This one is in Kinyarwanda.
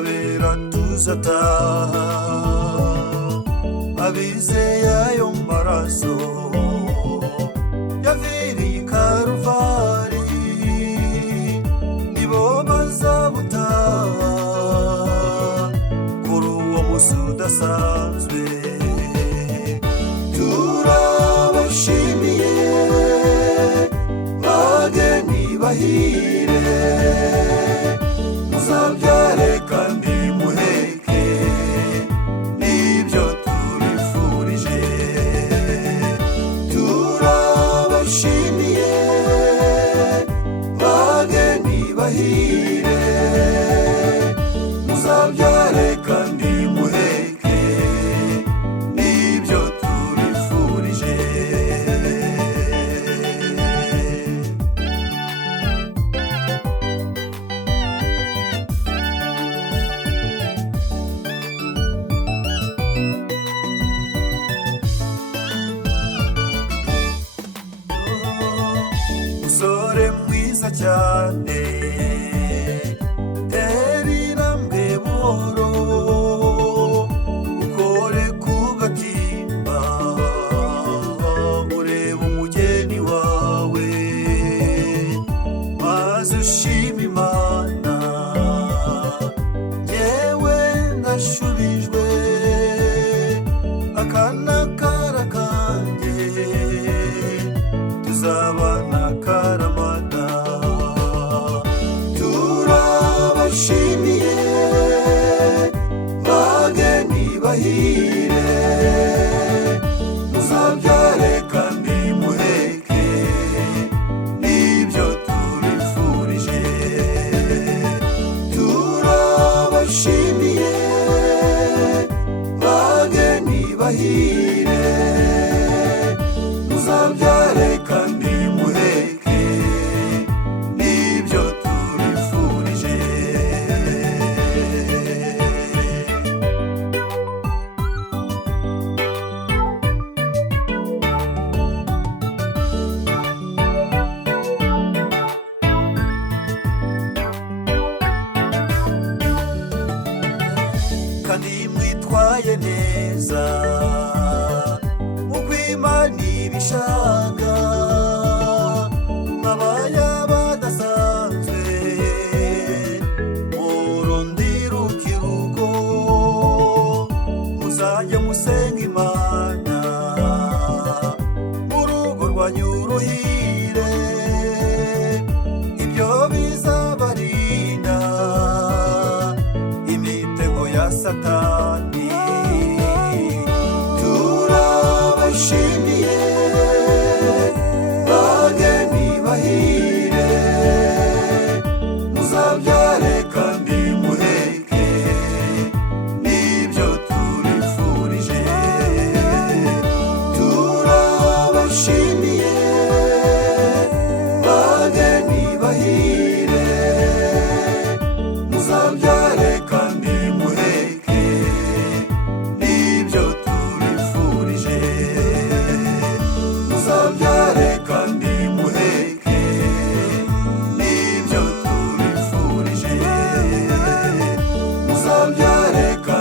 abera tuzataha abizeye ayo maraso yaviriye i Karuvari nibo bazabutaha kuri uwo musi udasanzwe. Turabashimiye bageni bahire, muzabyare kandi muheke, nibyo tubifurije. Turabashimiye bageni bahire, muzabyare kandi muheke, nibyo tubifurije. Musore mwiza cyane, tera intambwe buhoro, ukore ku gatimba, urebe umugeni wawe, maze ushime Imana. Njyewe ndashubijwe, akana kara kanjye, tuzabana karamata. Turabashimiye bageni bahire, muzabyare kandi muheke, nibyo tubifurije. Turabashimiye bageni bahire, muzabyare kandi muheke, nibyo tubifurije. Kandi mwitwaye neza uko Imana ibishaka, mwabaye badasanzwe, murondera ukirugo, muzajye musenga Imana, mu rugo rwanyu ruhire, ibyo bizabarinda imitego ya Satani. Turabashimiye bageni bahire, muzabyare kandi muheke, nibyo tubifurije. Turabashimiye bageni bahire, muzabyare kandi muheke, nibyo tubifurije. Muzabyare kandi muheke, nibyo tubifurije. Muzabyare kandi